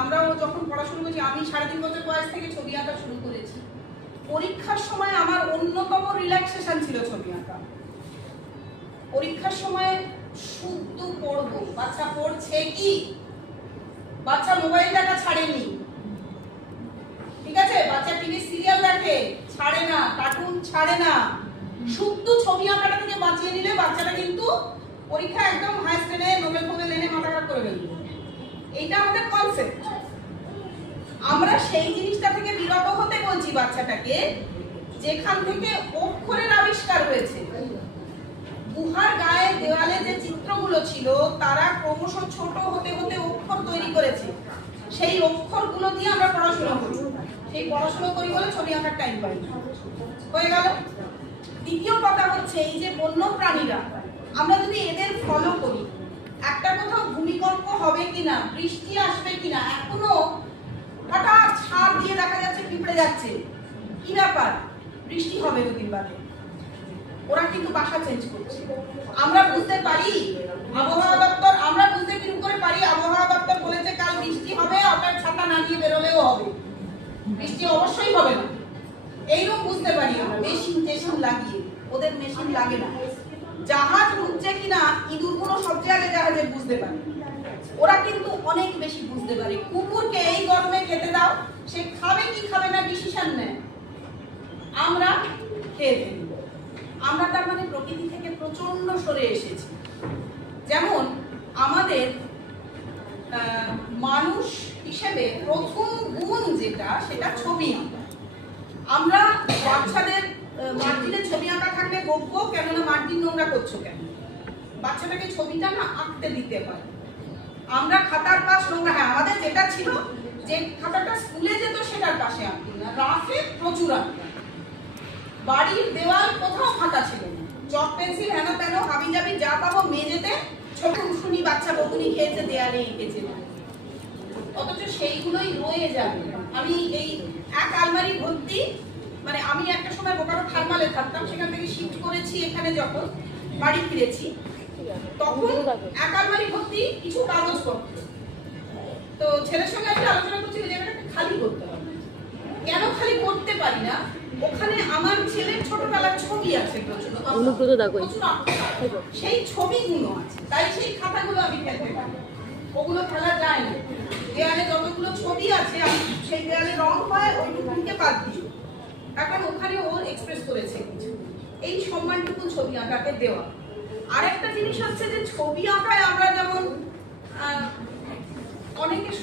আমরাও যখন পড়াশোনা করছি, আমি 3.5 বছর বয়স থেকে ছবি আঁকা শুরু করেছি। পরীক্ষার সময় আমার অন্যতম রিল্যাক্সেশন ছিল ছবি আঁকা। পরীক্ষার সময় শুদ্ধ পড়বো, বাচ্চা পড়ছে কি, বাচ্চা মোবাইল দেখা ছাড়েনি, ঠিক আছে, বাচ্চা টিভি সিরিয়াল দেখে ছাড়ে না, কার্টুন ছাড়ে না, শুদ্ধ ছবি আঁকাটা থেকে বাঁচিয়ে নিলে বাচ্চাটা কিন্তু পরীক্ষা একদম হাই স্টেনে নোবেল ফোবেল এনে মাথা খারাপ করে ফেলবে। এইটা আমাদের কনসেপ্ট। আমরা সেই জিনিসটা থেকে বিরত হতে বলছি বাচ্চাটাকে, যেখান থেকে অক্ষরের আবিষ্কার হয়েছে। গুহার গায়ে দেওয়ালে যে চিত্রগুলো ছিল তারা ক্রমশ ছোট হতে হতে অক্ষর তৈরি করেছে। সেই অক্ষরগুলো দিয়ে আমরা পড়াশোনা করি, সেই পড়াশোনা করি বলে ছবি আঁকার টাইম পাই না। হয়ে গেল। দ্বিতীয় কথা হচ্ছে, এই যে বন্য প্রাণীরা, আমরা যদি এদের ফলো করি, একটা কোথাও ভূমিকম্প হবে কিনা, বৃষ্টি আসবে কিনা, এখনো হঠাৎ ছাদ দিয়ে দেখা যাচ্ছে পিঁপড়ে যাচ্ছে, কি ব্যাপার, বৃষ্টি হবে দুদিন বাদে, ওরা কিন্তু বাসা চেঞ্জ করছে। আমরা বুঝতে পারি আবহাওয়া দপ্তর, আমরা বুঝতে কি করে পারি আবহাওয়া দপ্তর বলেছে কাল বৃষ্টি হবে, অর্থাৎ ছাতা না নিয়ে বেরোলেও হবে, বৃষ্টি অবশ্যই হবে না, এইরকম বুঝতে পারি আমরা মেশিন টেশিন লাগিয়ে। ওদের মেশিন লাগে না। জাহাজ উঠছে কিনা ইঁদুরগুলো সবচেয়ে আগে জাহাজে বুঝতে পারে, ওরা কিন্তু অনেক বেশি বুঝতে পারে। কুকুরকে এই গরমে খেতে দাও, সে খাবে কি খাবে না ডিসিশন নেয়, আমরা খেয়ে ফেলি। আমরা তার মানে প্রকৃতি থেকে প্রচন্ড সরে এসেছি। যেমন আমাদের মানুষ হিসেবে প্রথম গুণ যেটা, সেটা ছবি আঁকা। আমরা বাচ্চাদের মার্জিনে ছবি আঁকা থাকলে বকবো, কেননা মার্জিন নোংরা করছো কেন, বাচ্চাটাকে ছবিটা না আঁকতে দিতে হয়। আমরা খাতার পাশ নোংরা, হ্যাঁ আমাদের যেটা ছিল যে খাতাটা স্কুলে যেত সেটার পাশে আঁকি না, রাফে প্রচুর আঁকতাম। বাড়ির দেওয়াল কোথাও ফাঁকা ছিল না, চক পেন্সিল হেন তেন হাবি জাবি যা পাবো মেঝেতে ছোট উঠুনি বাচ্চা বকুনি খেয়েছে, দেয়ালে এঁকেছে, অথচ সেইগুলোই রয়ে যাবে। আমি এই এক আলমারি ভর্তি, মানে আমি একটা সময় বোকারো ঠারমালে থাকতাম, সেখান থেকে শিফট করেছি এখানে, যখন বাড়ি ফিরেছি তখন এক আলমারি ভর্তি কিছু কাগজপত্র। তো ছেলের সঙ্গে আমি আলোচনা করছি যে জায়গাটা খালি করতে হবে। কেন খালি করতে পারি না, ওখানে আমার ছেলের ছোটবেলার ছবি আছে প্রচুর, সেই ছবিগুলো আছে, তাই সেই খাতাগুলো আমি ফেলতে পারি, ওগুলো ফেলা যায় না। দেয়ালে যতগুলো ছবি আছে সেই দেয়ালে রং হয়, ওইটুকুকে বাদ দিই, এখন ওখানে ও এক্সপ্রেস করেছে কিছু, এই সম্মানটুকু ছবি আঁকাকে দেওয়া। আরেকটা জিনিস হচ্ছে যে ছবি আঁকায় আমরা যেমন অনেকের